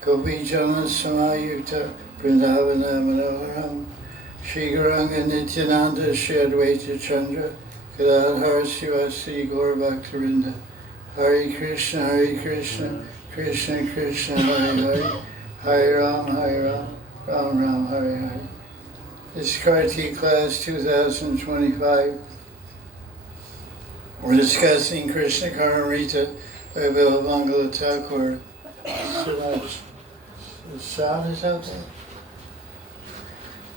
Gopi Jana Samayukta Vrindavana Manoharam Shri Gauranga Nityananda Shri Advaita Chandra Gadadhar Sivasi Gaur Bhaktarinda Hare Krishna, Krishna Krishna, Hare Hare, Hare Ram, Ram Ram, Hare Hare. This is Kartik class 2025. We're discussing Krishna Karnamrita by Bilamangala Thakur. So the sound is out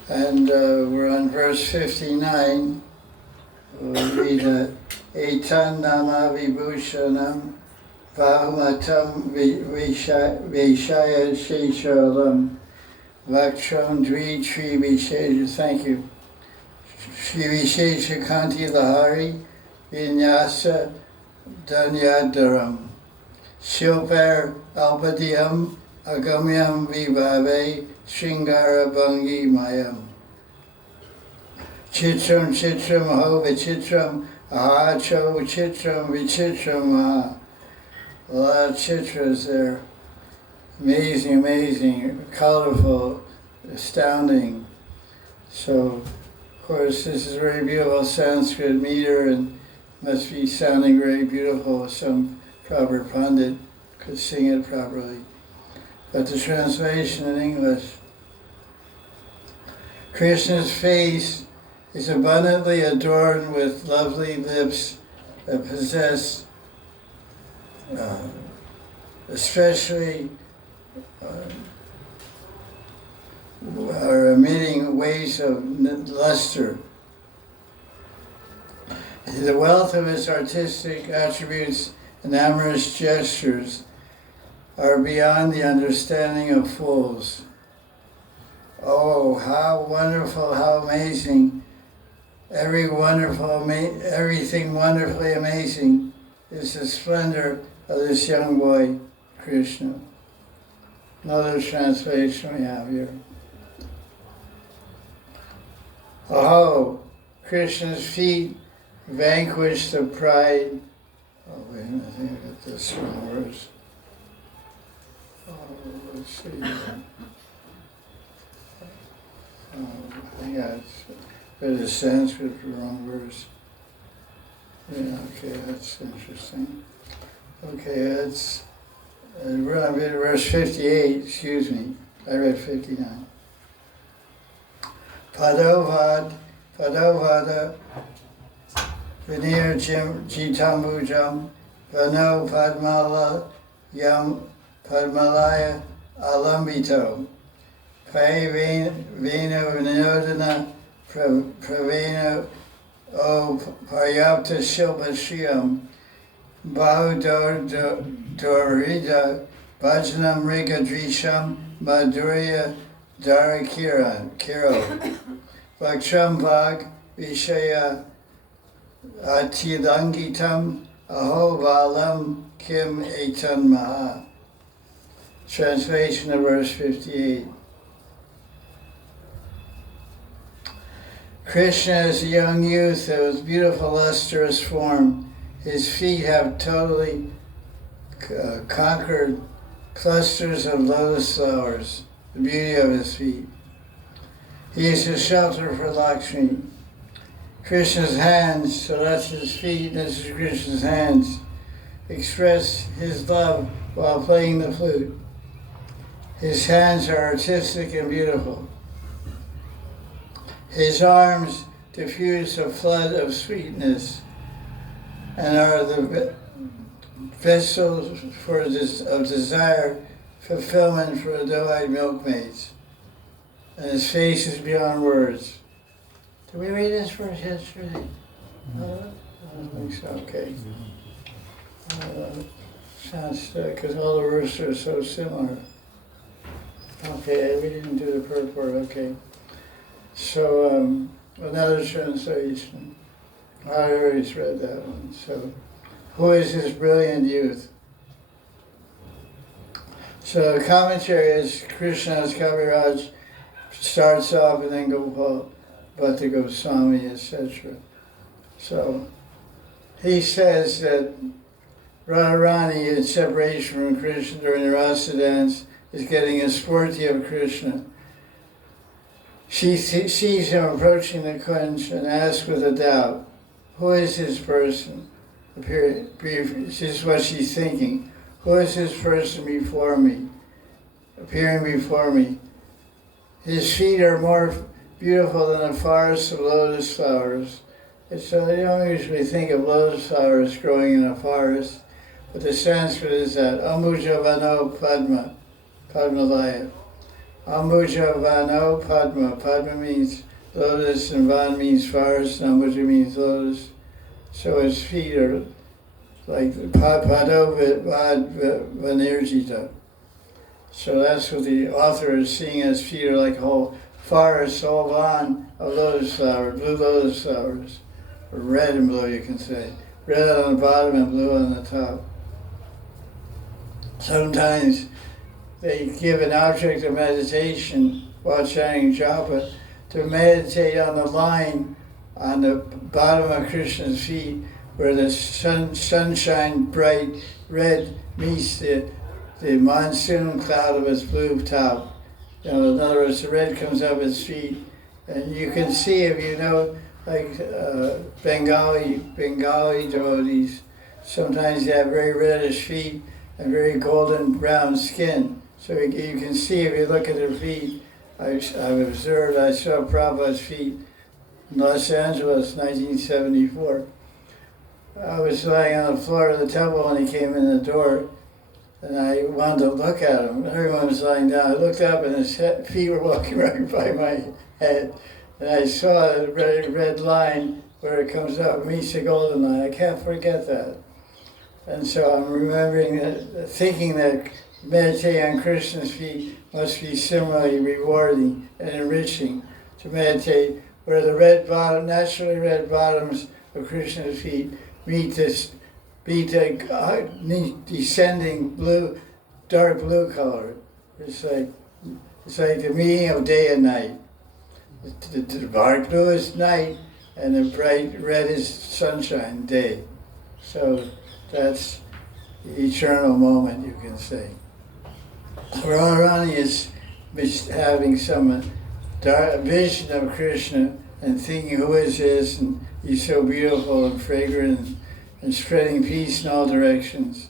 there. And we're on verse 59. We'll read Etan Nama Vibhushanam Vahumatam Vishaya Sheshalam Vaksham Dvi Shri Vishesha. Thank you. Shri Vishesha Kanti Lahari Vinyasa Danyadaram Shilpar Alpadiyam Agamyam Vibhave Shringara Bhangi Mayam Chitram Chitram Ho Vichitram Ahacho Chitram Vichitram Maha. A lot of chitras there. Amazing, amazing, colorful, astounding. So, of course, this is very beautiful Sanskrit meter and must be sounding very beautiful if some proper pundit could sing it properly. But the translation in English. Krishna's face is abundantly adorned with lovely lips that possess especially are emitting waves of luster. The wealth of his artistic attributes and amorous gestures are beyond the understanding of fools. Oh, how wonderful, how amazing. Everything wonderfully amazing is the splendor of this young boy, Krishna. Another translation we have here. Oh, Krishna's feet vanquish the pride. Oh, wait a minute, I think I got this wrong words. Oh, let's see. I think I read the Sanskrit wrong verse. Yeah, okay, that's interesting. Okay, that's, we're on verse 58, excuse me, I read 59. Padovada Vinir Jitambujam Vano Padmalaya Alambito Pai Vena Vinodana Pravena O Paryapta Shilpa Shriyam Bahudorida Bhajanam Riga Drisham Madhurya Dharakiro Vaksham Bhag Vishaya Atilangitam Aho Valam Kim Etan Maha. Translation of verse 58. Krishna is a young youth with beautiful lustrous form. His feet have totally conquered clusters of lotus flowers, the beauty of his feet. He is a shelter for Lakshmi. Krishna's hands, so that's his feet, this is Krishna's hands, express his love while playing the flute. His hands are artistic and beautiful. His arms diffuse a flood of sweetness and are the vessels of desire, fulfillment for the doe-eyed milkmaids. And his face is beyond words. Did we read this verse yesterday? I don't think so, okay. Sounds because all the verses are so similar. Okay, we didn't do the purport, okay. So, another translation. I already read that one. So, who is this brilliant youth? So, the commentary is Krishna's Kaviraj starts off and then Gopal, Bhatta Goswami, etc. So, he says that Radharani, in separation from Krishna during the rasa dance, is getting a spurti of Krishna. She sees him approaching the kunj and asks with a doubt, who is this person? This is what she's thinking. Who is this person before me, appearing before me? His feet are more beautiful than a forest of lotus flowers. And so they don't usually think of lotus flowers growing in a forest, but the Sanskrit is that Ambuja Vano Padma, Padmalaya. Ambuja Vano Padma. Padma means lotus and Van means forest and Ambuja means lotus. So his feet are like Pado Vanirjita. So that's what the author is seeing, as feet are like a whole forest, all van of lotus flowers, blue lotus flowers. Or red and blue, you can say. Red on the bottom and blue on the top. Sometimes they give an object of meditation while chanting japa to meditate on the line on the bottom of Krishna's feet where the sunshine bright red meets the monsoon cloud of his blue top. You know, in other words, the red comes up his feet, and you can see, if you know, like Bengali devotees, sometimes they have very reddish feet and very golden brown skin. So you can see, if you look at their feet. I've observed, I saw Prabhupada's feet in Los Angeles, 1974. I was lying on the floor of the temple when he came in the door, and I wanted to look at him. Everyone was lying down. I looked up, and his feet were walking right by my head. And I saw a red line where it comes up, meets the golden line. I can't forget that. And so I'm remembering that, thinking that meditating on Krishna's feet must be similarly rewarding and enriching, to meditate where the red bottom, naturally red bottoms of Krishna's feet meet the descending blue, dark blue color. It's like the meeting of day and night. The dark blue is night, and the bright red is sunshine, day. So that's the eternal moment, you can say. Radharani is having some vision of Krishna and thinking, who is this? And he's so beautiful and fragrant and spreading peace in all directions.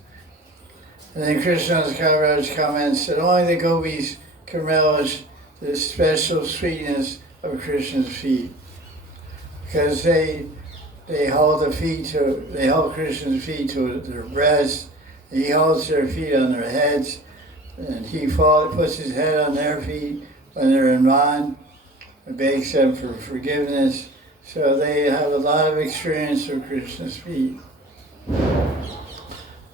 And then Krishna's Kaviraj comments that only the gopis can relish the special sweetness of Krishna's feet, because they hold Krishna's feet to their breast. He holds their feet on their heads, and he puts his head on their feet when they're in man, and begs them for forgiveness. So they have a lot of experience with Krishna's feet.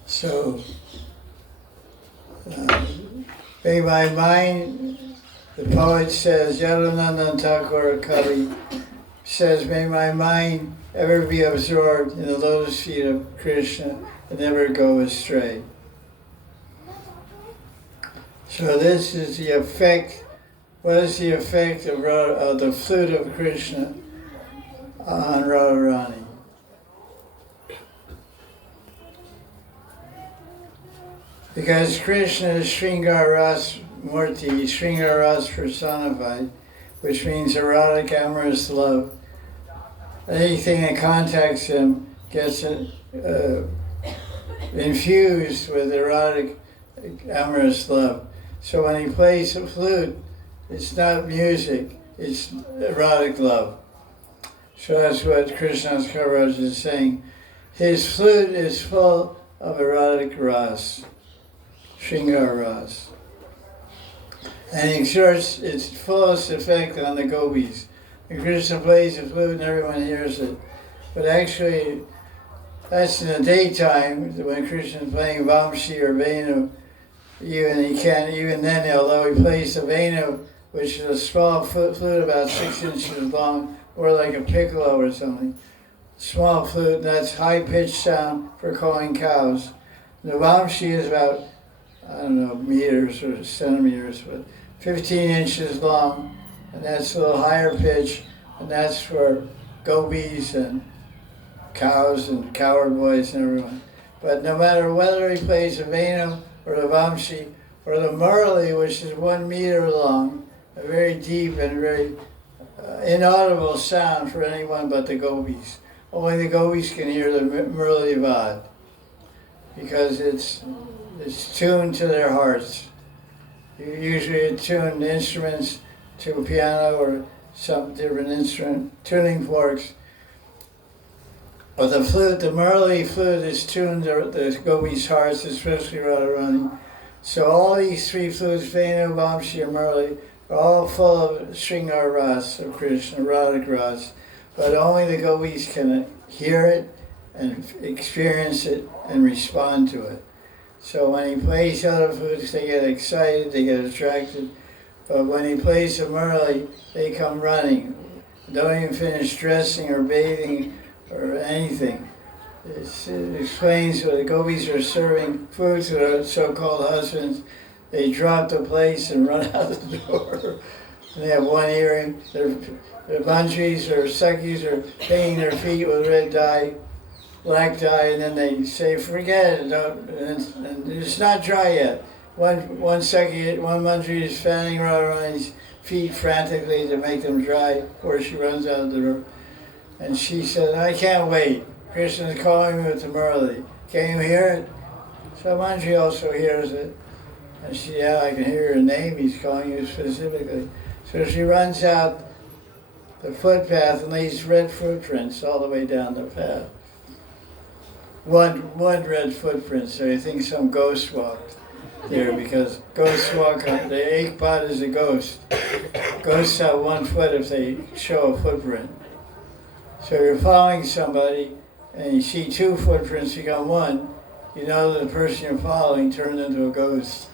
So, may my mind, the poet says, Yadanandan Thakur Kavi says, may my mind ever be absorbed in the lotus feet of Krishna and never go astray. So this is the effect. What is the effect of the flute of Krishna on Radharani? Because Krishna is Sringar Ras Murti, Sringar Ras personified, which means erotic, amorous love. Anything that contacts him gets infused with erotic, amorous love. So when he plays the flute, it's not music, it's erotic love. So that's what Krishna's Kaviraj is saying. His flute is full of erotic ras, Shringar ras. And he exerts its fullest effect on the gopis. And Krishna plays the flute and everyone hears it. But actually, that's in the daytime, when Krishna's playing Vamshi or Venu. Even then, although he plays the Venu, which is a small flute about 6 inches long, or like a piccolo or something. Small flute, that's high-pitched sound for calling cows. The Vamshi is about, meters or centimeters, but 15 inches long, and that's a little higher pitch, and that's for gopis and cows and cowherd boys and everyone. But no matter whether he plays the Venu or the Vamshi or the Murli, which is 1 meter long, a very deep and very inaudible sound for anyone but the gopis. Only the gopis can hear the Murli Vad, because it's tuned to their hearts. You usually tune instruments to a piano or some different instrument, tuning forks. But the flute, the Murli flute, is tuned to the gopis' hearts, especially Radharani. So all these 3 flutes, Venu, Vamshi, and Murli, are all full of Shringar Ras of Krishna, Radha Ras. But only the gopis can hear it and experience it and respond to it. So when he plays other flutes, they get excited, they get attracted. But when he plays the Murli, they come running. Don't even finish dressing or bathing or anything. It explains what the gopis are serving food to their so-called husbands. They drop the plates and run out the door. And they have one earring. Their manjris or sakhis are painting their feet with red dye, black dye, and then they say, forget it, and it's not dry yet. One sakhi, one manjri is fanning Radharani's feet frantically to make them dry before she runs out the door. And she said, I can't wait. Krishna is calling me with the Murli. Can you hear it? So Manjri also hears it. And she, yeah, I can hear your name. He's calling you specifically. So she runs out the footpath and leaves red footprints all the way down the path. One red footprint, so you think some ghost walked there, because ghosts walk on, the Ekpat is a ghost. Ghosts have 1 foot if they show a footprint. So you're following somebody and you see 2 footprints become 1, you know that the person you're following turned into a ghost.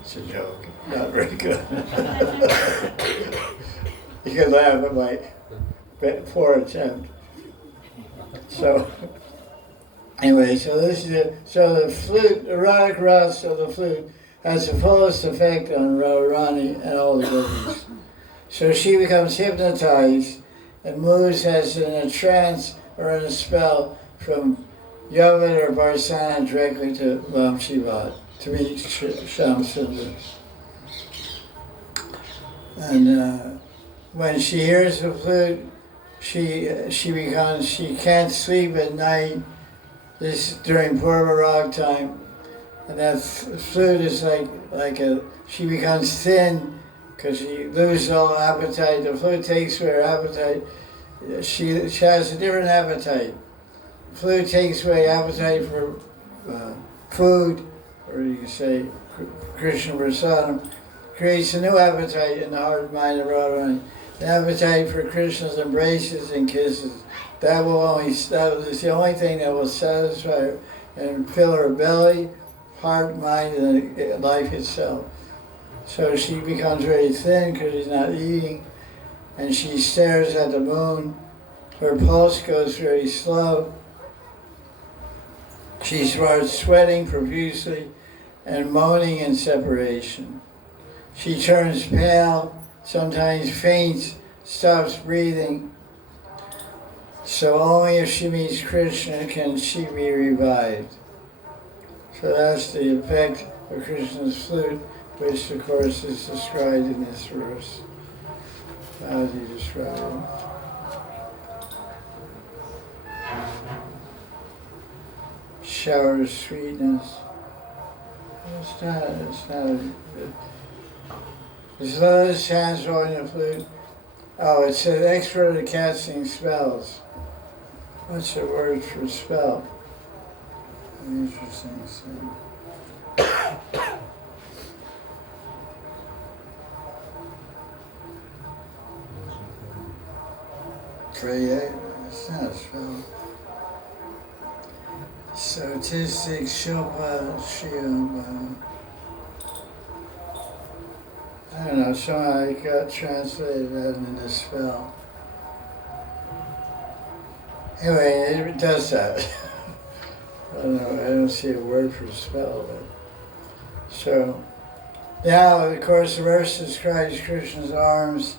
It's a joke, not very good. You can laugh at my poor attempt. So anyway, so the flute, the erotic rasa of the flute has the fullest effect on Radharani and all the gopis. So she becomes hypnotized and moves as in a trance or in a spell from Yavat or Barsana directly to Vamshivat to meet Shamsundar. And when she hears the flute, she can't sleep at night. This during Purva Rag time, and that flute is she becomes thin because she loses all appetite. The flute takes away her appetite. She has a different appetite. The flute takes away appetite for food, or you can say Krishna Prasadam, creates a new appetite in the heart and mind of Radharani. The appetite for Krishna's embraces and kisses. That is the only thing that will satisfy her and fill her belly, heart, mind, and life itself. So she becomes very thin because she's not eating, and she stares at the moon. Her pulse goes very slow. She starts sweating profusely and moaning in separation. She turns pale, sometimes faints, stops breathing. So only if she meets Krishna can she be revived. So that's the effect of Krishna's flute, which of course is described in this verse. How does he describe it? Shower of sweetness. It's not as low as hands holding the flute. Oh, it says expert at casting spells. What's the word for spell? Interesting. Create. It's not a spell. Statistic Shilpa Shilpa. I don't know, somehow it got translated as in a spell. Anyway, it does that. I don't know, I don't see a word for spell, but so now of course the verse describes Krishna's arms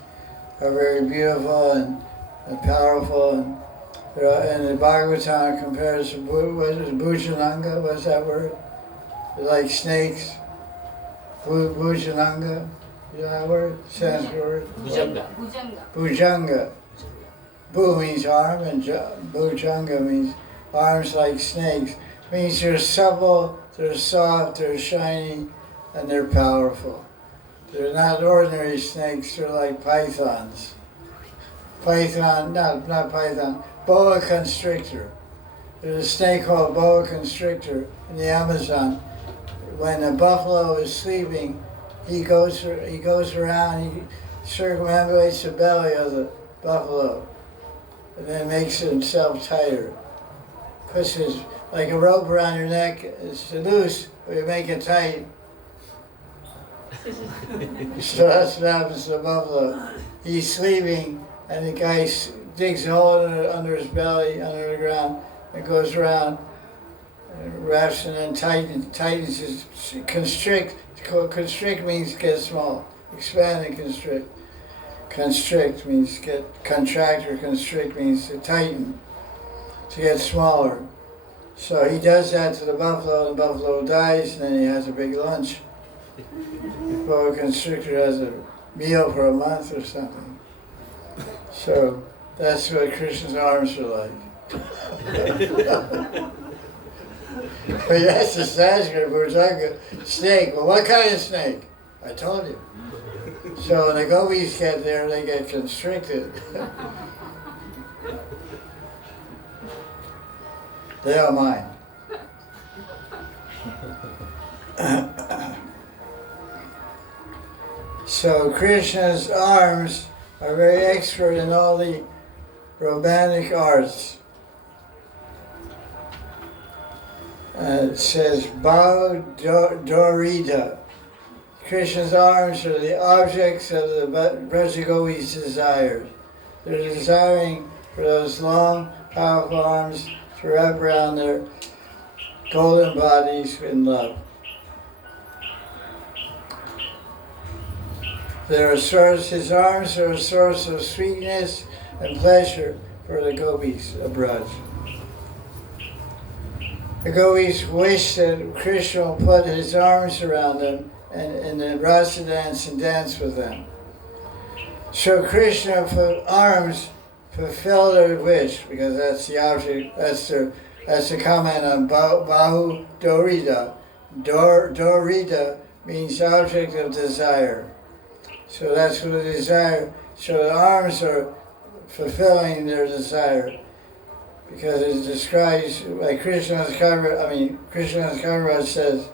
are very beautiful and powerful, and the Bhagavatam compares what is Bhujananga, what's that word? They're like snakes. Bhujananga, you know that word? Sanskrit word? Bhujanga. Bhujanga. Bhu means arm and Bhujanga means arms like snakes. Means they're supple, they're soft, they're shiny, and they're powerful. They're not ordinary snakes, they're like pythons. Not python, boa constrictor. There's a snake called boa constrictor in the Amazon. When a buffalo is sleeping, he goes around, he circumambulates the belly of the buffalo, and then makes himself tighter. Puts his, like a rope around your neck, it's loose, but you make it tight. So that's what happens to the buffalo. He's sleeping, and the guy digs a hole under his belly, under the ground, and goes around, and wraps and then tightens his, constrict. Constrict means get small. Expand and constrict. Constrict means get, contract or constrict means to tighten, to get smaller. So he does that to the buffalo dies, and then he has a big lunch. Boa constrictor has a meal for a month or something. So that's what Krishna's arms are like. But that's the Sanskrit Bhujanga, snake. Well, what kind of snake? I told you. So when the gopis get there, they get constricted. They are mine. So Krishna's arms are very expert in all the romantic arts. It says Bhava Dorita. Krishna's arms are the objects of the Brajagopis' desires. They're desiring for those long, powerful arms to wrap around their golden bodies in love. His arms are a source of sweetness and pleasure for the gopis of Braj. The gopis wish that Krishna will put his arms around them and in the rasa dance and dance with them. So Krishna arms fulfill their wish, because that's the object, that's the comment on Bahu Dorita. Dorita means object of desire. So that's what the desire, so the arms are fulfilling their desire. Because it describes, like Krishna's Kaviraj says,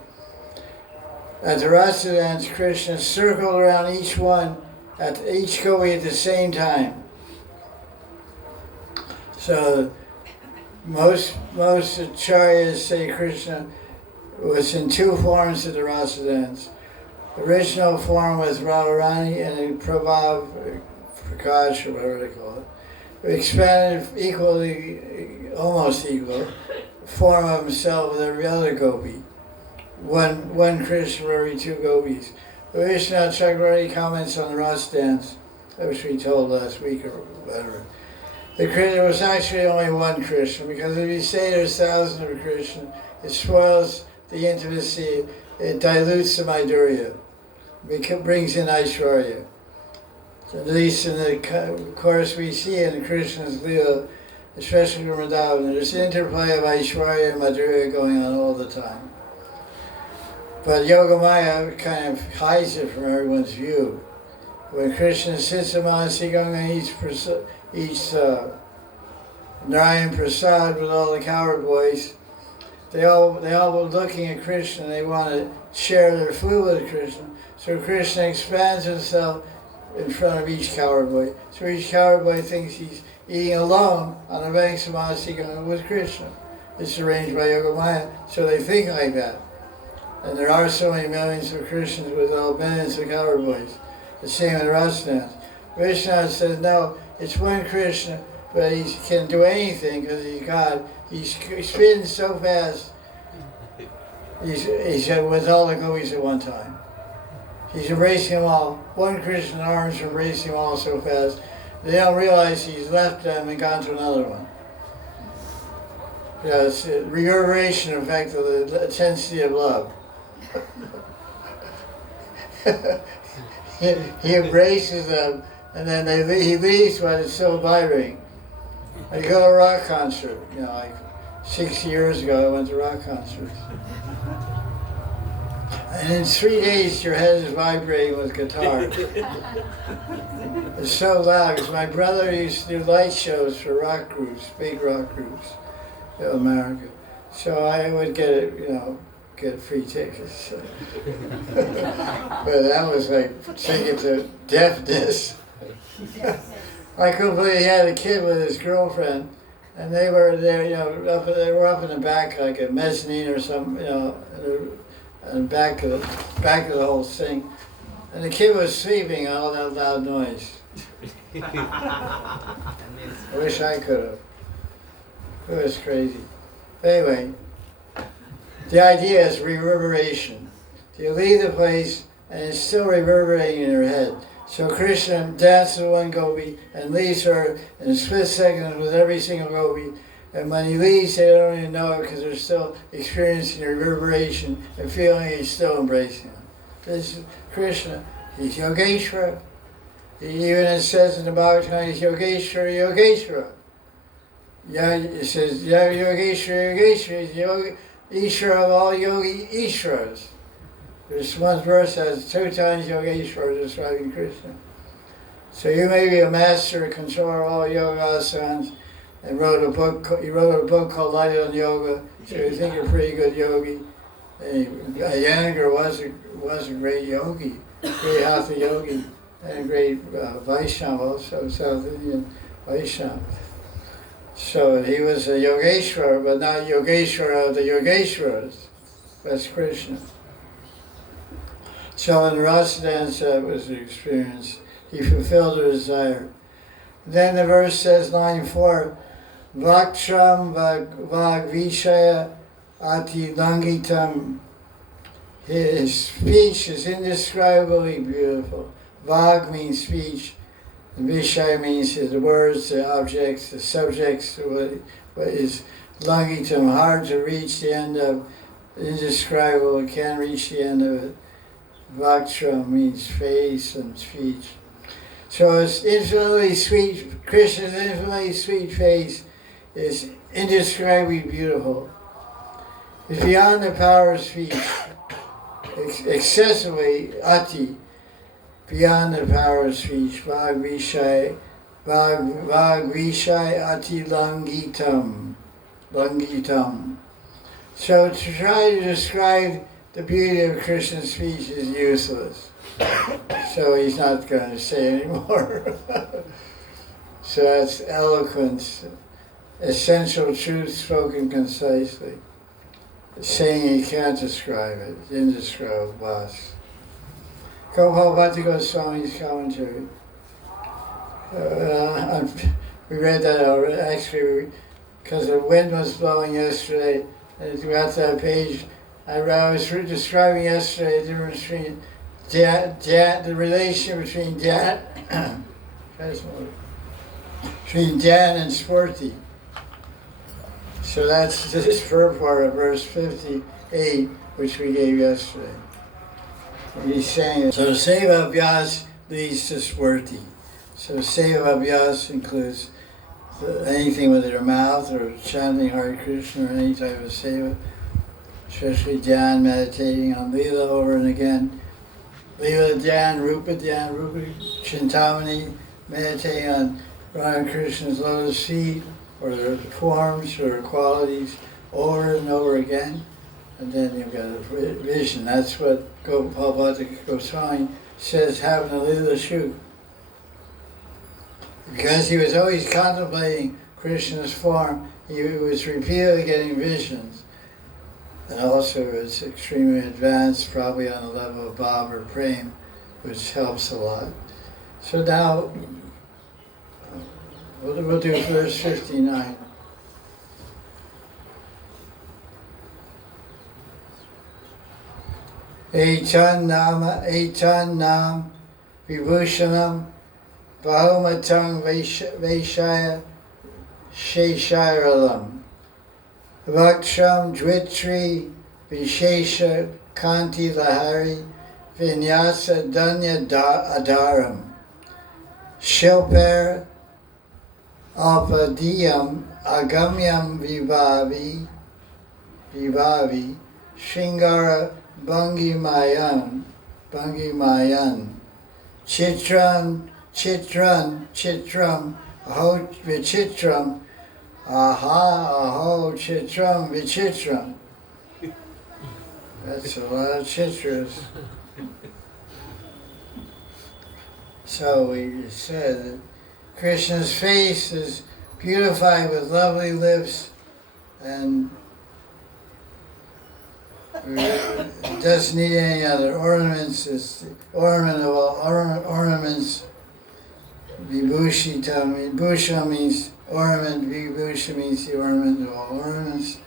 at the Rasa dance, Krishna circled around each one, at each gopi at the same time. So most acharyas say Krishna was in two forms of the Rasa dance. The original form was Radharani and the Prabhav, Prakash, or whatever they call it. Expanded equally, almost equal, form of himself with every other gopi. One Krishna for every two gopis. Vishnu Chakravarti comments on the Rasa dance, which we told last week or whatever. There was actually only one Krishna, because if you say there's thousands of Krishna, it spoils the intimacy, it dilutes the Madhurya, it brings in Aishwarya. At least in the course we see in Krishna's Leela, especially from Vrindavan, there's interplay of Aishwarya and Madhurya going on all the time. But Yogamaya kind of hides it from everyone's view. When Krishna sits in Manasaganga and eats Narayan Prasad with all the cowherd boys, they all were looking at Krishna and they want to share their food with Krishna. So Krishna expands himself in front of each cowherd boy. So each cowherd boy thinks he's eating alone on the banks of Manasaganga with Krishna. It's arranged by Yogamaya, so they think like that. And there are so many millions of Krishnas with all millions of cowherd boys. The same in Rasa dance. Krishna says, no, it's one Krishna, but he can do anything because he's God. He's spinning so fast. He's with all the gopis at one time. He's embracing them all. One Krishna arms are embracing them all so fast. They don't realize he's left them and gone to another one. Yeah, it's a reverberation effect of the intensity of love. he embraces them, and then he leaves when it's still vibrating. I go to a rock concert, like 6 years ago I went to rock concerts. And in 3 days your head is vibrating with guitar. It's so loud, because my brother used to do light shows for rock groups, big rock groups in America. So I would get free tickets. But that was like ticket to deafness. I completely had a kid with his girlfriend, and they were there, they were up in the back, like a mezzanine or something, and back of the whole thing. And the kid was sleeping on all that loud noise. I wish I could have. It was crazy. Anyway, the idea is reverberation. You leave the place and it's still reverberating in your head. So Krishna dances with one gopi and leaves her in a split second with every single gopi. And when he leaves, they don't even know it because they're still experiencing the reverberation and feeling he's still embracing them. This is Krishna. He's Yogeshwara. Even it says in the Bhagavatam, he's Yogeshwara, Yogeshwara. It says, Yogeshwara, Yogeshwara. He's Ishvara of all yogi Ishvaras. There's one verse that has 2 times Yogeshwara describing Krishna. So you may be a master, controller of all yoga asanas, and he wrote a book called Light on Yoga, so you think you're a pretty good yogi. And Iyengar was a great yogi, great Hatha yogi, and a great Vaishnava also, South Indian Vaishnava. So he was a Yogeshwara, but not Yogeshwara of the Yogeshwaras. That's Krishna. So in Rasa dance, that was the experience. He fulfilled her desire. Then the verse says, line 4, Vaksham Vagvishaya Ati Langitam. His speech is indescribably beautiful. Vag means speech, and Vishaya means the words, the objects, the subjects, what is Langitam, hard to reach the end of, indescribable, can't reach the end of it. Vaksham means face and speech. So it's infinitely sweet, Krishna's infinitely sweet face is indescribably beautiful. It's beyond the power of speech, excessively ati, beyond the power of speech. Vagvishai ati langitam. So to try to describe the beauty of Krishna's speech is useless. So he's not going to say anymore. So that's eloquence, essential truth spoken concisely. Saying he can't describe it, indescribable. Gopal Goswami's commentary. We read that already, actually, because the wind was blowing yesterday, and we got to that page. I was describing yesterday the difference between the relation between Dhyan and Spurti. So that's this purport of verse 58, which we gave yesterday. He's saying, so Seva Abhyas leads to Spurti. So Seva Abhyas includes anything with your mouth or chanting Hare Krishna or any type of Seva, especially Dhyan, meditating on Leela over and again. Leela Dhyan, Rupa Chintamani, meditating on Radha Krishna's lotus feet, or their forms or qualities over and over again, and then you've got a vision. That's what Gopal Goswami says happened to Leela Shuk. Because he was always contemplating Krishna's form, he was repeatedly getting visions. And also it's extremely advanced, probably on the level of Bhav or Prem, which helps a lot. So now, we'll do verse 59. Etan nam vibhushanam bahumatang vaishaya sheshiralam vaksham dvitri vishesha kanti lahari vinyasa danya adaram. Shilper alpadiyam agamyam vivavi shingara bhangimayan chitram aho vichitram aho chitram vichitram. That's a lot of chitras. So we said that Krishna's face is beautified with lovely lips and doesn't need any other ornaments. It's the ornament of all ornaments. Vibhushita, Vibhusha means ornament, Vibhusha means the ornament of all ornaments.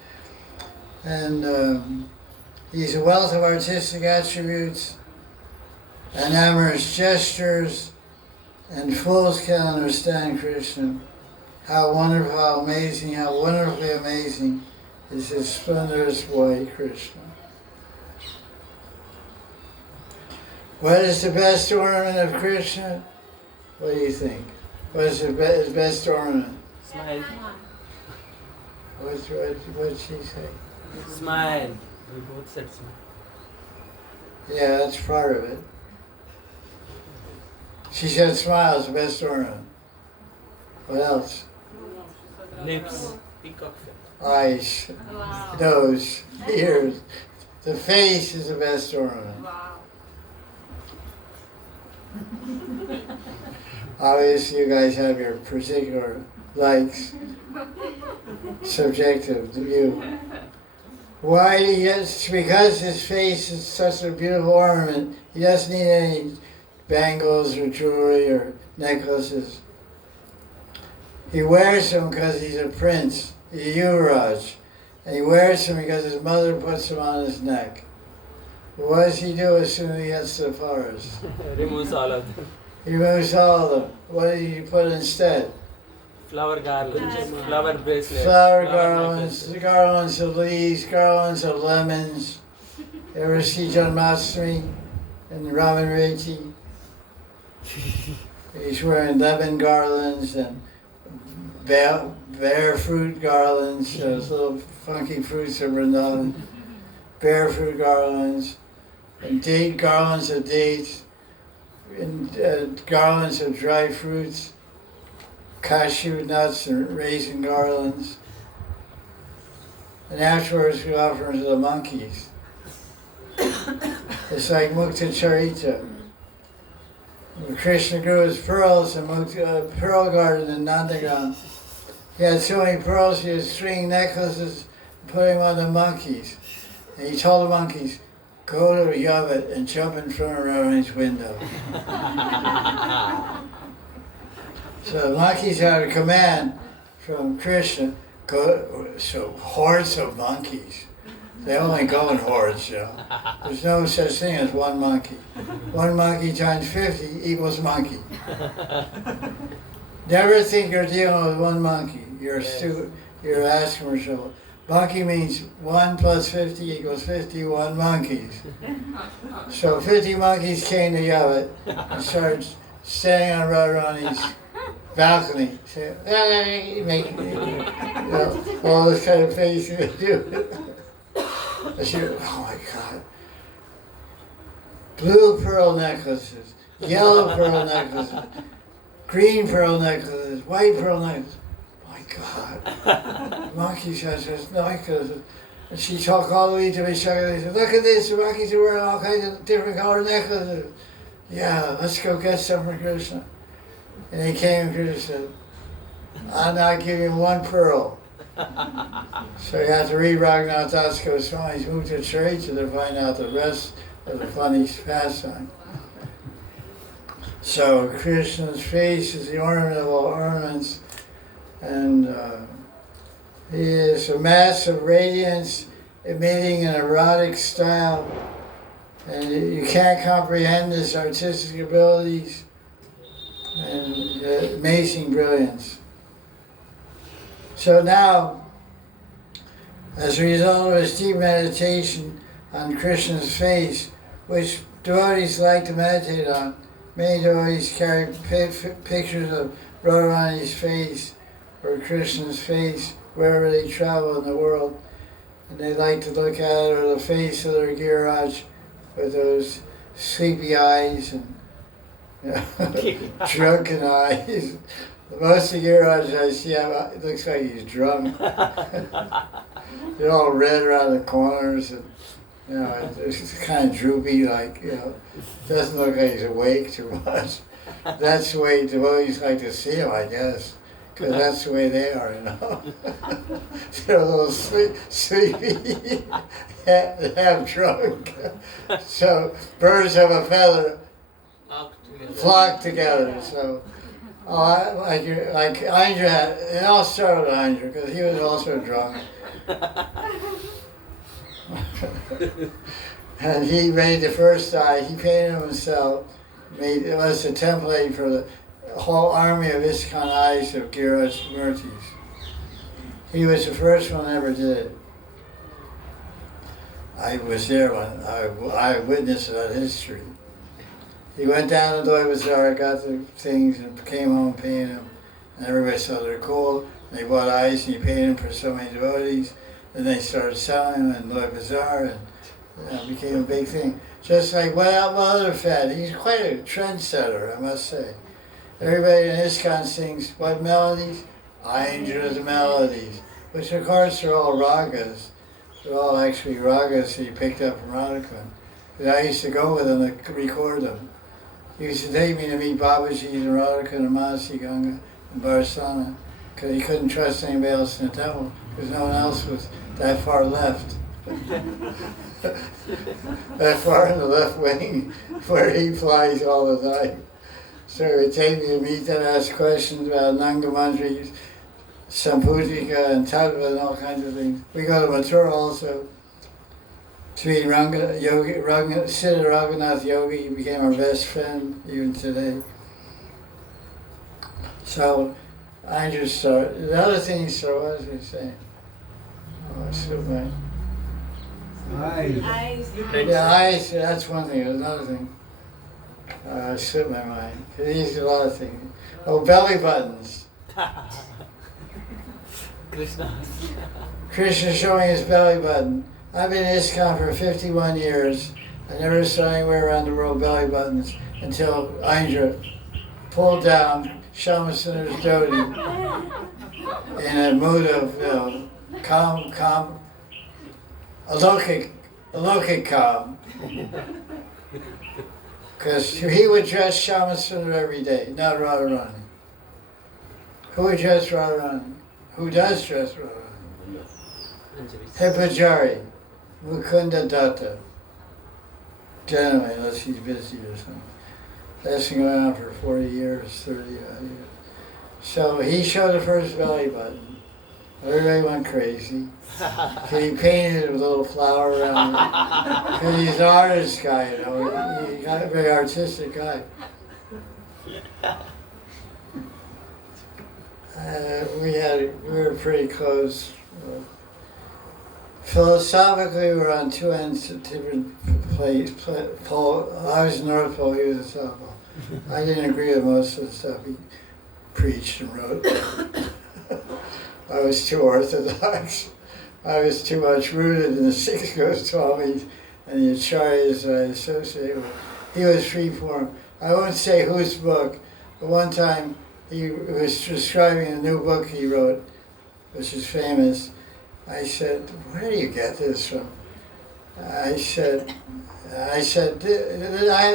And he's a wealth of artistic attributes and amorous gestures, and fools can't understand Krishna. How wonderful, how amazing, how wonderfully amazing is his splendorous white Krishna. What is the best ornament of Krishna? What do you think? What is his best ornament? Smile. What did she say? Smile. We both said smile. Yeah, that's part of it. She said smile is the best ornament. What else? Lips. Peacock. Eyes, nose, ears. The face is the best ornament. Obviously, you guys have your particular likes, subjective to you. Why? Yes, because his face is such a beautiful ornament. He doesn't need any bangles or jewelry or necklaces. He wears them because he's a prince, he's a Yuvraj, and he wears them because his mother puts them on his neck. What does he do as soon as he gets to the forest? Removes all of them. He removes all of them. What did he put instead? Flower garlands, flower bracelets. Flower garlands, garlands of leaves, garlands of lemons. You ever see Janmashtami in Raman Reti? He's wearing lemon garlands and bear fruit garlands, those little funky fruits of Vrindavan. Bear fruit garlands, and date garlands of dates, and garlands of dry fruits, cashew nuts and raisin garlands. And afterwards we offer them to the monkeys. It's like Mukta Charita. When Krishna grew his pearls in Pearl Garden in Nandagram, he had so many pearls he was stringing necklaces and putting them on the monkeys. And he told the monkeys, go to Yavat and jump in front of Radharani's window. So the monkeys had a command from Krishna, so hordes of monkeys. They only go in hordes, you know. There's no such thing as one monkey. One monkey times 50 equals monkey. Never think you're dealing with one monkey. You're you're asking for trouble. Monkey means 1 plus 50 equals 51 monkeys. So 50 monkeys came to Yavat and started standing on Radharani's balcony, saying, hey, all this kind of face you do. I said, oh my God. Blue pearl necklaces, yellow pearl necklaces, green pearl necklaces, white pearl necklaces. My God. Monkeys have such necklaces. And she talked all the way to Vishaka. They said, look at this, the monkeys are wearing all kinds of different colored necklaces. Yeah, let's go get some for Krishna. And they came and Krishna said, I'm not giving one pearl. So you have to read Raghunath Das Goswami's Mukta Charita to find out the rest of the funny pastime. So Krishna's face is the ornament of all ornaments, and he is a mass of radiance emitting an erotic style, and you can't comprehend his artistic abilities and amazing brilliance. So now, as a result of his deep meditation on Krishna's face, which devotees like to meditate on. Many devotees carry pictures of Radharani's face or Krishna's face wherever they travel in the world. And they like to look at it, or the face of their Giriraj with those sleepy eyes and drunken eyes. Most of the Giriraj I see, it looks like he's drunk. They're all red around the corners, and it's kind of droopy, like, doesn't look like he's awake too much. That's the way devotees like to see him, I guess, because that's the way they are, They're a little sleepy, half drunk. So birds of a feather flock together. So, like Indra had, it all started with Indra, because he was also drunk. And he made the first eye. He painted himself. It was a template for the whole army of ISKCON eyes of Giriraj Murtis. He was the first one that ever did it. I was there when I witnessed that history. He went down to Loy Bazaar, got the things, and came home, painted them. And everybody saw they're cool. And they bought eyes, and he painted them for so many devotees. Then they started selling them in Loy Bazaar, and it became a big thing. Just like what other fad. He's quite a trendsetter, I must say. Everybody in ISKCON sings what melodies? Indra's melodies, which of course are all ragas. They're all actually ragas that he picked up from Radha. I used to go with him to record them. He used to take me to meet Babaji and Radha and Manasi Ganga and Barsana, because he couldn't trust anybody else in the temple, because no one else was that far left. That far in the left wing, where he flies all the time. So he would take me to meet them, ask questions about Nangamandri, Samputika, and Tattva, and all kinds of things. We go to Mathura also to meet Siddha Raghunath Yogi. He became our best friend even today. So I just started. The other thing he started, what was he saying? Oh, I slipped my... Eyes. Yeah, eyes, that's one thing. There's another thing. I slipped my mind. He's a lot of things. Oh, belly buttons. Krishna showing his belly button. I've been in ISKCON for 51 years. I never saw anywhere around the world belly buttons until Indra pulled down Shamasundar's dhoti in a mood of calm, alokik calm. Because he would dress Shamasundar every day, not Radharani. Who would dress Radharani? Who does dress Radharani? Hepajari, Mukunda Datta. Generally, unless he's busy or something. That's been going on for 40 years, 30 years. So he showed the first belly button. Everybody went crazy. He painted a little flower around it. Because he's an artist guy, He's a very artistic guy. We were pretty close. Philosophically, we were on two ends of different pole. I was North Pole, he was the South Pole. I didn't agree with most of the stuff he preached and wrote. I was too orthodox. I was too much rooted in the six Goswamis and the acharyas that I associated with. He was freeform. I won't say whose book, but one time he was describing a new book he wrote, which is famous. I said, where do you get this from? I said, I have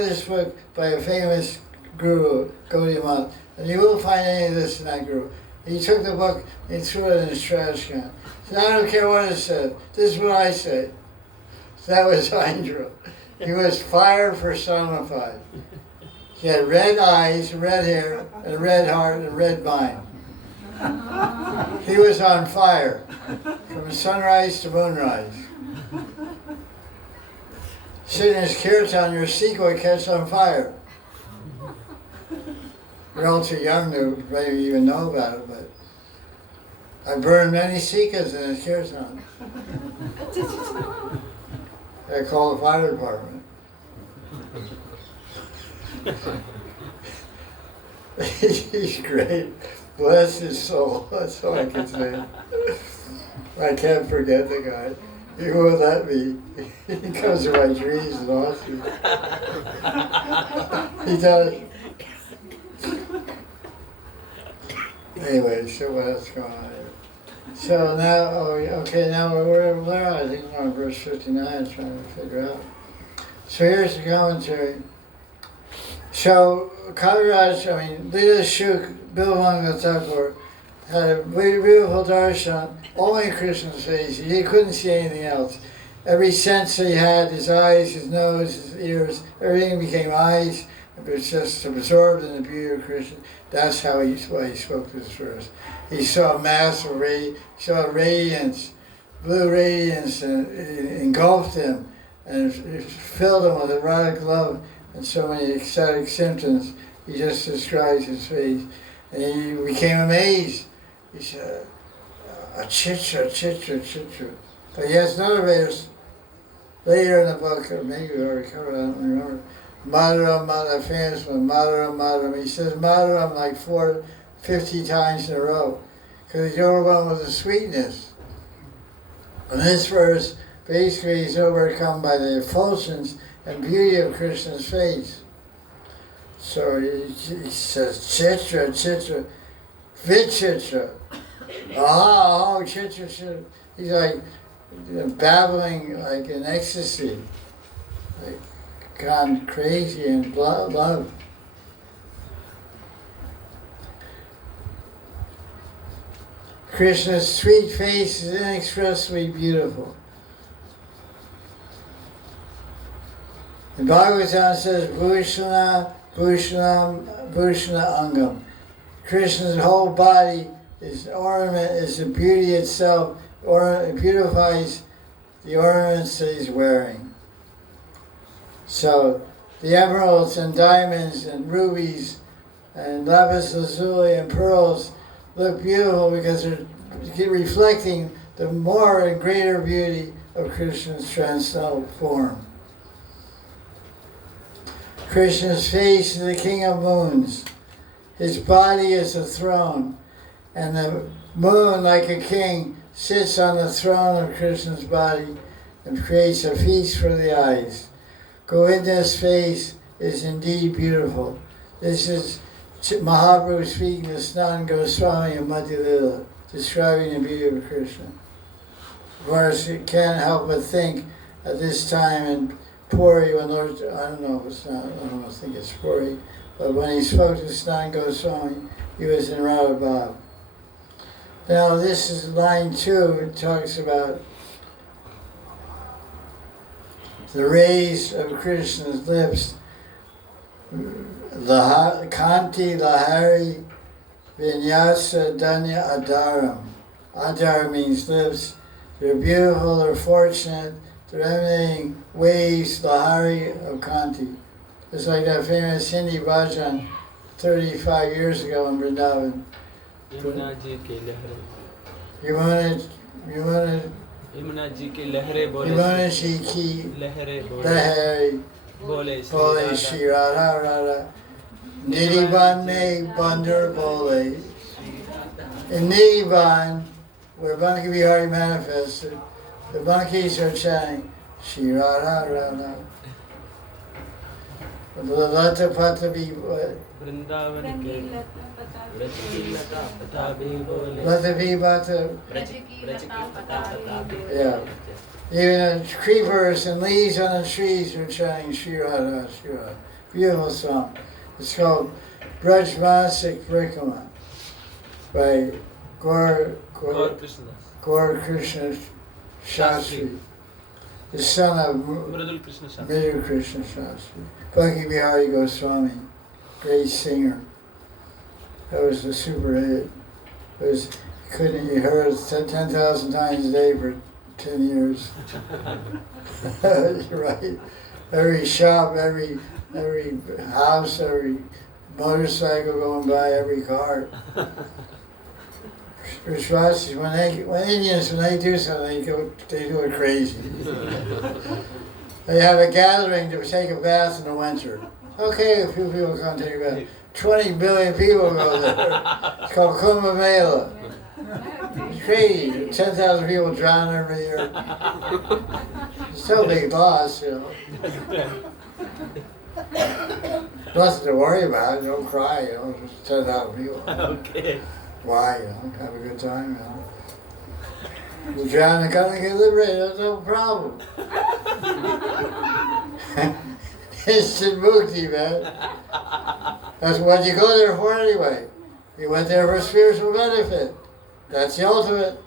this book by a famous guru, Gaudiya Math, and you won't find any of this in that guru. He took the book and threw it in his trash can. He said, I don't care what it said. This is what I say. So that was Indra. He was fire personified. He had red eyes, red hair, and a red heart, and a red mind. He was on fire from sunrise to moonrise. Sitting in his kirtan, your seat would catch on fire. You're all too young to maybe even know about it, but I burned many sikas in his kirtan. I called the fire department. He's great. Bless his soul. That's all I can say. I can't forget the guy. He won't let me. He comes to my dreams and haunts me. He does. Anyway, so what else going on here? So now, now where I think we're on verse 59, trying to figure out. So here's the commentary. So Kaviraj, Lila Shuk, Bilvanga Thakur, had a beautiful darshan, only Krishna's face. He couldn't see anything else. Every sense that he had, his eyes, his nose, his ears, everything became eyes. It was just absorbed in the beauty of Krishna. That's why he spoke this verse. He saw a mass of saw radiance, blue radiance, and it engulfed him, and it filled him with erotic love and so many ecstatic symptoms. He just describes his face. And he became amazed. He said, Chitra, Chitra, Chitra. But he has another verse later in the book, or maybe we already covered it, I don't remember. Madaram, Madaram, famous one, Madaram, Madaram. He says Madaram like 50 times in a row, because he's overwhelmed with the sweetness. And this verse, basically, he's overcome by the effulgence and beauty of Krishna's face. So he says, Chitra, Chitra, Vichitra. Oh, Chitra, Chitra. He's like babbling like in ecstasy, like gone crazy in love. Krishna's sweet face is inexpressibly beautiful. And Bhagavatam says, Bhushana, Bhushana, Bhushana Angam. Krishna's whole body is ornament, is the beauty itself, it beautifies the ornaments that he's wearing. So the emeralds and diamonds and rubies and lapis lazuli and pearls look beautiful because they're reflecting the more and greater beauty of Krishna's transcendental form. Krishna's face is the king of moons. His body is a throne, and the moon, like a king, sits on the throne of Krishna's body and creates a feast for the eyes. Govinda's face is indeed beautiful. This is Mahaprabhu speaking to Sanatana Goswami in Madhya Lila, describing the beauty of Krishna. Of course, you can't help but think at this time in Puri, when Lord, I don't think it's Puri, but when he spoke to Sanatana Goswami, he was in Radha. Now this is line 2, it talks about the rays of Krishna's lips, Kanti Lahari Vinyasa Danya Adaram. Adar means lips. They're beautiful, they're fortunate, they're emanating waves, Lahari of Kanti. It's like that famous Hindi bhajan 35 years ago in Vrindavan. Yamuna ji ki lehre bole. Yamuna ji ki lehre bole Shri Radha Radha. Nidhiban me bandar bole. In Nidhiban, where Banki Bihari manifested, the monkeys are chanting Shri Radha Radha. Lata Pata Bhi Vrindavan ke Braj ki lata pata bhi bole. Lata Bhi Bata. Braj ki lata pata bhi. Yeah. Even the creepers and leaves on the trees are chanting Shri Radha, Shri Radha. Beautiful song. It's called Braj Masik Vrikama by Gaur Krishna Shastri, the son of Mridul Krishna Shastri. Mridul Krishna Shastri. Bhakti Bihari Goswami, great singer. That was a super hit. You heard it 10,000 times a day for 10 years. You're right. Every shop, every house, every motorcycle going by, every car. Rishvasis, when Indians do something, they do it crazy. They have a gathering to take a bath in the winter. Okay, a few people come take a bath. 20 billion people go there. It's called Kumbh Mela. It's crazy. 10,000 people drown every year. It's still a big loss, you know. Nothing to worry about. Don't cry, you know. Just 10,000 people. Okay. Why, you know? Have a good time, you know. You drown and come and get liberated. That's no problem. Instant mukti, man. That's what you go there for anyway. You went there for spiritual benefit. That's the ultimate.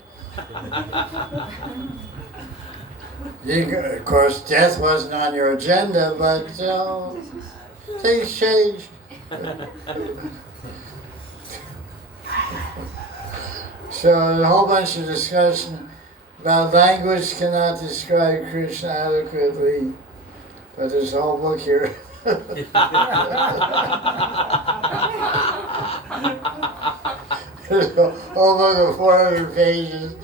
Of course, death wasn't on your agenda, but things changed. So a whole bunch of discussion about language cannot describe Krishna adequately, but there's a whole book here. There's a whole book of 400 pages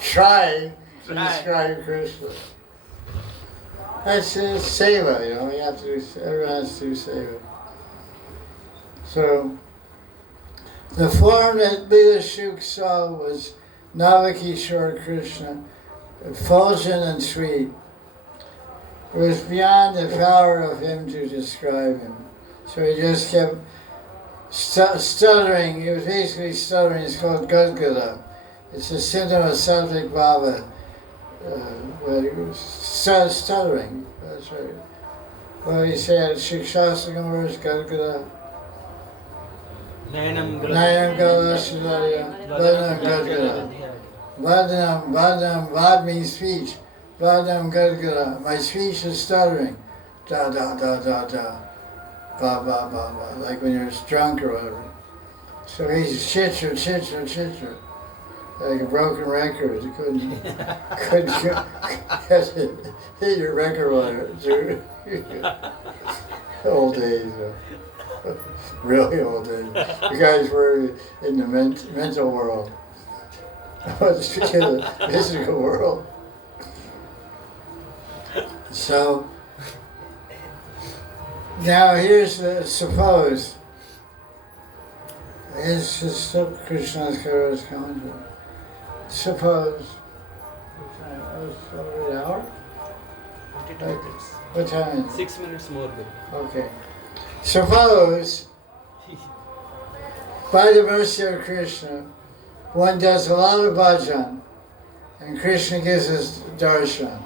trying to describe Krishna. That's seva, you know. You have to do, everyone has to do seva. So the form that Leela Shuk saw was Navakishore Krishna, effulgent and sweet. It was beyond the power of him to describe him. So he just kept stuttering. He was basically stuttering. It's called Gadgada. It's a symptom of Sattvic Bhava. But he was stuttering. That's right. Well, he said, Shikshastakam verse Gadgada. Nayanam Gala Shilarya. Vadnam Gadgada. Vadnam, Vad means speech. Vadnam Gadgada. My speech is stuttering. Da da da da da. Ba ba ba ba. Like when you're drunk or whatever. So he's chitra, chitra, chitra. Like a broken record. You couldn't hit your record on it. Old days. Really old days. You guys were in the mental world. I was in the physical world. So, now here's the suppose. It's just Krishna's Kara's commentary. Suppose. Over an hour? What time is it? 6 minutes more. Okay. Suppose, by the mercy of Krishna, one does a lot of bhajan, and Krishna gives us darshan.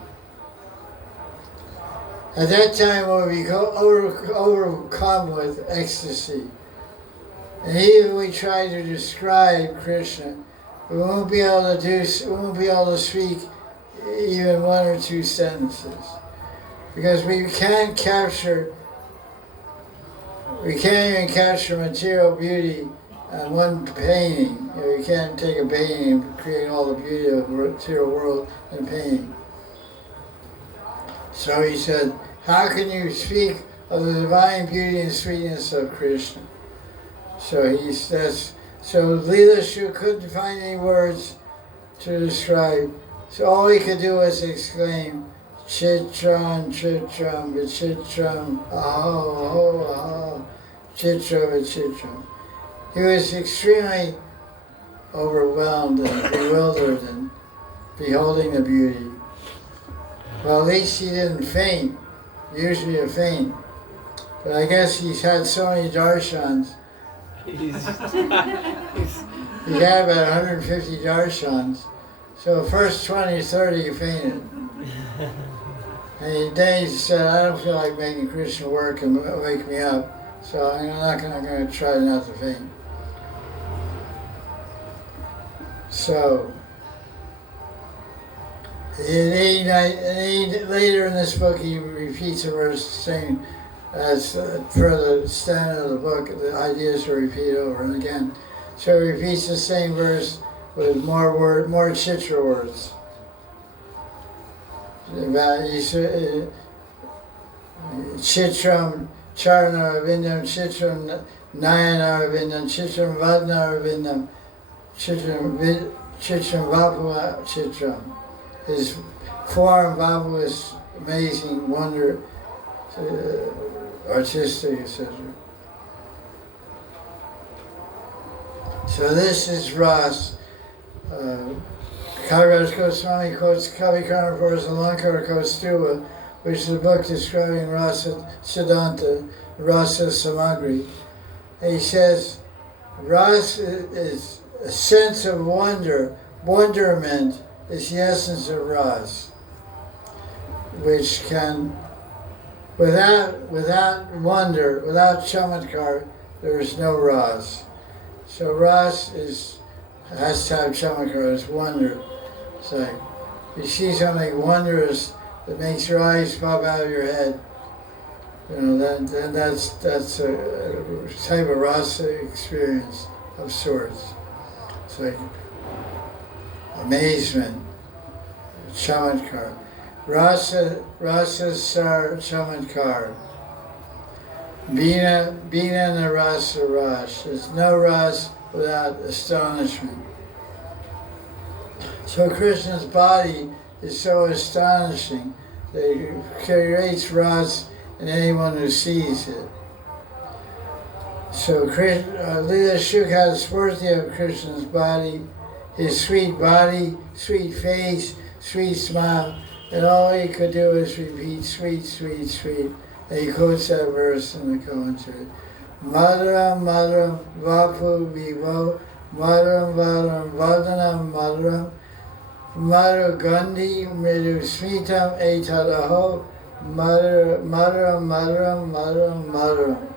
At that time, we'll be overcome with ecstasy. And even if we try to describe Krishna, we won't be able to speak even one or two sentences. Because we can't even capture material beauty on one painting. You know, you can't take a painting and create all the beauty of the material world in a painting. So he said, how can you speak of the divine beauty and sweetness of Krishna? So Leela Shuk couldn't find any words to describe. So all he could do was exclaim, Chitram, Chitram, Vichitram, Aho, Aho, Chitra, Vichitram. He was extremely overwhelmed and bewildered in beholding the beauty. Well, at least he didn't faint. Usually a faint. But I guess he's had so many darshans. He had about 150 darshans. So the first 20 or 30 he fainted. And then he said, I don't feel like making Krishna work and wake me up. So I'm going to try not to faint. So, later in this book, he repeats a verse saying, as per the standard of the book, the ideas are repeated over and again. So he repeats the same verse with more chitra words. Chitram Charanaravindam, Chitram Nayanaravindam, Chitram Vadnaravindam, Chitram Vapua Chitram. His form, Vapu, is amazing wonder, artistic, etc. So this is Ras. Maharaj Goswami quotes Kavi Karnapura's Alankara Kaustuba, which is a book describing Rasa Siddhanta, Rasa Samagri. And he says, Ras is a sense of wonder. Wonderment is the essence of Ras, which can, without wonder, without chamatkar, there is no Ras. So Ras has to have chamatkar, it's wonder. It's like, you see something wondrous that makes your eyes pop out of your head, then that's a type of rasa experience of sorts. It's like amazement, chamatkar. Rasa sar chamatkar. Bina na rasa ras. There's no ras without astonishment. So Krishna's body is so astonishing that it creates ras in anyone who sees it. So Lila Shukha has Spurti of Krishna's body, his sweet body, sweet face, sweet smile, and all he could do is repeat sweet, sweet, sweet. And he quotes that verse in the commentary. Madaram, Madaram, Vapu, Vivo, Madaram, Madaram, Vadanam, Madaram, Madhu Gandhi, Mridu Smitam, Etadaho, Madaram, Madaram, Madaram, Madaram, Madaram.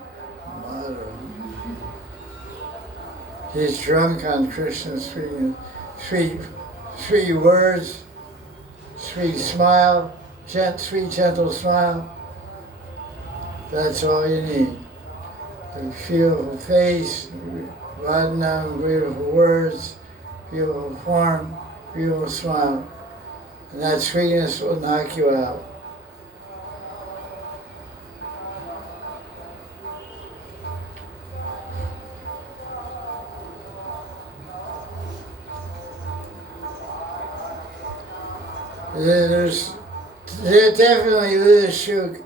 He's drunk on Krishna's sweet words, sweet smile, sweet gentle smile. That's all you need. A beautiful face, Radha, beautiful words, beautiful form, beautiful smile. And that sweetness will knock you out. There's definitely Lila Shuk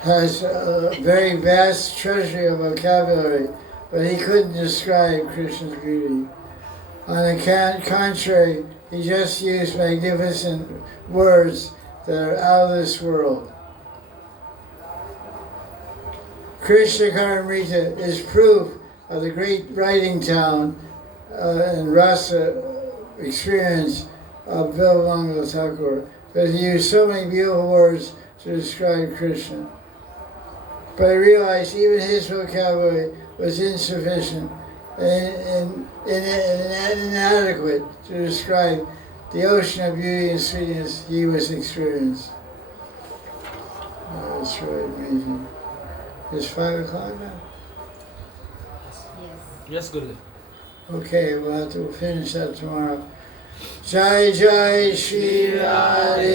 has a very vast treasury of vocabulary, but he couldn't describe Krishna's beauty. On the contrary, he just used magnificent words that are out of this world. KRISHNA KARNAMRITA is proof of the great writing talent and rasa experience of Bilavangal Thakur, because he used so many beautiful words to describe Krishna. But I realized even his vocabulary was insufficient and inadequate to describe the ocean of beauty and sweetness he was experiencing. Oh, that's really amazing. It's 5 o'clock now? Yes. Yes, Gurudev. Okay, we'll have to finish that tomorrow. Jai Jai Sri Radhe.